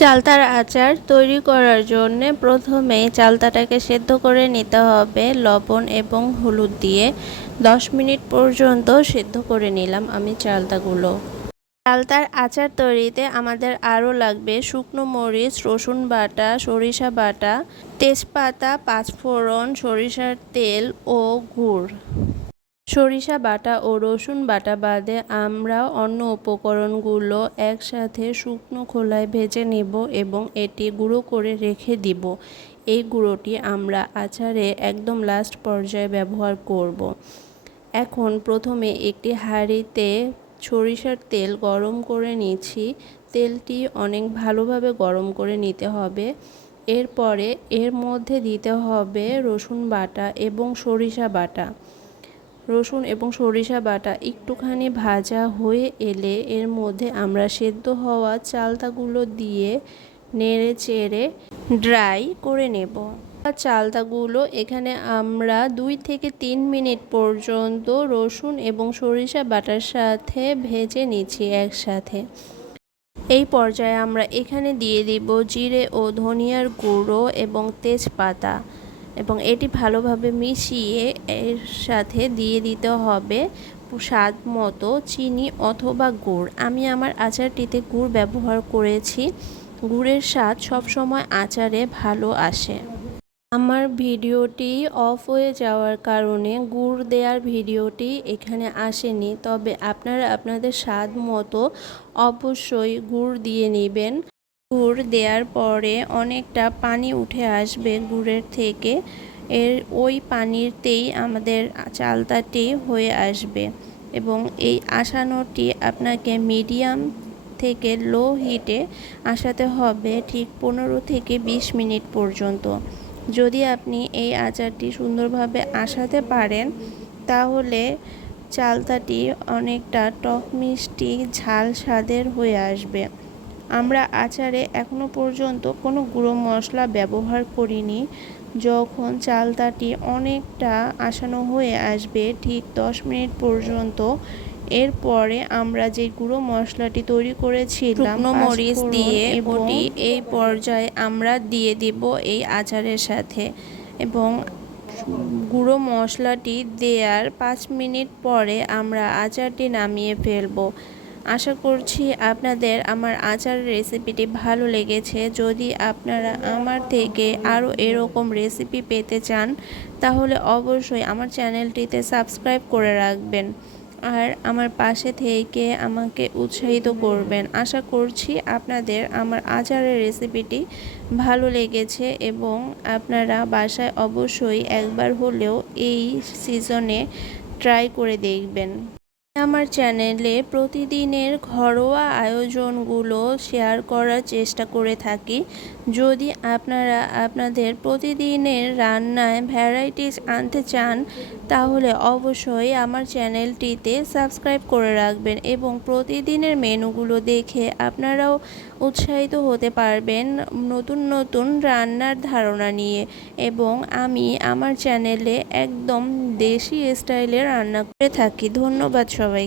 চালতার আচার তৈরি করার জন্য প্রথমে চালতাটাকে সেদ্ধ করে নিতে হবে লবণ এবং হলুদ দিয়ে। 10 মিনিট পর্যন্ত সেদ্ধ করে নিলাম আমি চালতাগুলো। চালতার আচার তৈরিতে আমাদের আরও লাগবে শুকনো মরিচ, রসুন বাটা, সরিষা বাটা, তেজপাতা, পাঁচফোড়ন, সরিষার তেল ও গুড়। সরিষা বাটা ও রসুন বাটা বাদে আমরা অন্য উপকরণগুলো একসাথে শুকনো খোলায় ভেজে নেব এবং এটি গুঁড়ো করে রেখে দিব। এই গুঁড়োটি আমরা আচারে একদম লাস্ট পর্যায়ে ব্যবহার করব। এখন প্রথমে একটি হাঁড়িতে সরিষার তেল গরম করে নিচ্ছি। তেলটি অনেক ভালোভাবে গরম করে নিতে হবে। এরপরে এর মধ্যে দিতে হবে রসুন বাটা এবং সরিষা বাটা। রসুন এবং সরিষা বাটা একটুখানি ভাজা হয়ে এলে এর মধ্যে আমরা সেদ্ধ হওয়া চালতাগুলো দিয়ে নেড়ে চেড়ে ড্রাই করে নেব। চালতাগুলো এখানে আমরা 2 থেকে 3 মিনিট পর্যন্ত রসুন এবং সরিষা বাটার সাথে ভেজে নিচ্ছি একসাথে। এই পর্যায়ে আমরা এখানে দিয়ে দিব জিরে ও ধনিয়ার গুঁড়ো এবং তেজপাতা এবং এটি ভালোভাবে মিশিয়ে এর সাথে দিয়ে দিতে হবে স্বাদ মতো চিনি অথবা গুড়। আমি আমার আচারটিতে গুড় ব্যবহার করেছি। গুড়ের স্বাদ সবসময় আচারে ভালো আসে। আমার ভিডিওটি অফ হয়ে যাওয়ার কারণে গুড় দেওয়ার ভিডিওটি এখানে আসেনি, তবে আপনারা আপনাদের স্বাদ মতো অবশ্যই গুড় দিয়ে নেবেন। গুড় দেওয়ার পরে অনেকটা পানি উঠে আসবে গুড়ের থেকে। ওই পানিতেই আমাদের চালতাটি হয়ে আসবে এবং এই আসানোটি আপনাকে মিডিয়াম থেকে লো হিটে আসাতে হবে ঠিক 15 থেকে 20 মিনিট পর্যন্ত। যদি আপনি এই আচারটি সুন্দরভাবে আসাতে পারেন তাহলে চালতাটি অনেকটা টক মিষ্টি ঝাল স্বাদের হয়ে আসবে। আমরা আচারে এখনো পর্যন্ত কোনো গুঁড়ো মশলা ব্যবহার করিনি। যখন চালতাটি অনেকটা আসানো হয়ে আসবে ঠিক 10 মিনিট পর্যন্ত, এরপরে আমরা যে গুঁড়ো মশলাটি তৈরি করেছিলাম শুকনো মরিচ দিয়ে ওটি এই পর্যায়ে আমরা দিয়ে দিব এই আচারের সাথে এবং গুঁড়ো মশলাটি দেওয়ার 5 মিনিট পরে আমরা আচারটি নামিয়ে ফেলব। আশা করছি আপনাদের আমার আচারের রেসিপিটি ভালো লেগেছে। যদি আপনারা আমার থেকে আরও এরকম রেসিপি পেতে চান তাহলে অবশ্যই আমার চ্যানেলটিতে সাবস্ক্রাইব করে রাখবেন আর আমার পাশে থেকে আমাকে উৎসাহিত করবেন। আশা করছি আপনাদের আমার আচারের রেসিপিটি ভালো লেগেছে এবং আপনারা বাসায় অবশ্যই একবার হলেও এই সিজনে ট্রাই করে দেখবেন। আমার চ্যানেলে প্রতিদিনের ঘরোয়া আয়োজনগুলো শেয়ার করার চেষ্টা করে থাকি। যদি আপনারা আপনাদের প্রতিদিনের রান্নায় ভ্যারাইটিস আনতে চান তাহলে অবশ্যই আমার চ্যানেলটিতে সাবস্ক্রাইব করে রাখবেন এবং প্রতিদিনের মেনুগুলো দেখে আপনারাও উৎসাহিত হতে পারবেন নতুন নতুন রান্নার ধারণা নিয়ে। এবং আমি আমার চ্যানেলে একদম দেশি স্টাইলে রান্না করে থাকি। ধন্যবাদ সবাই।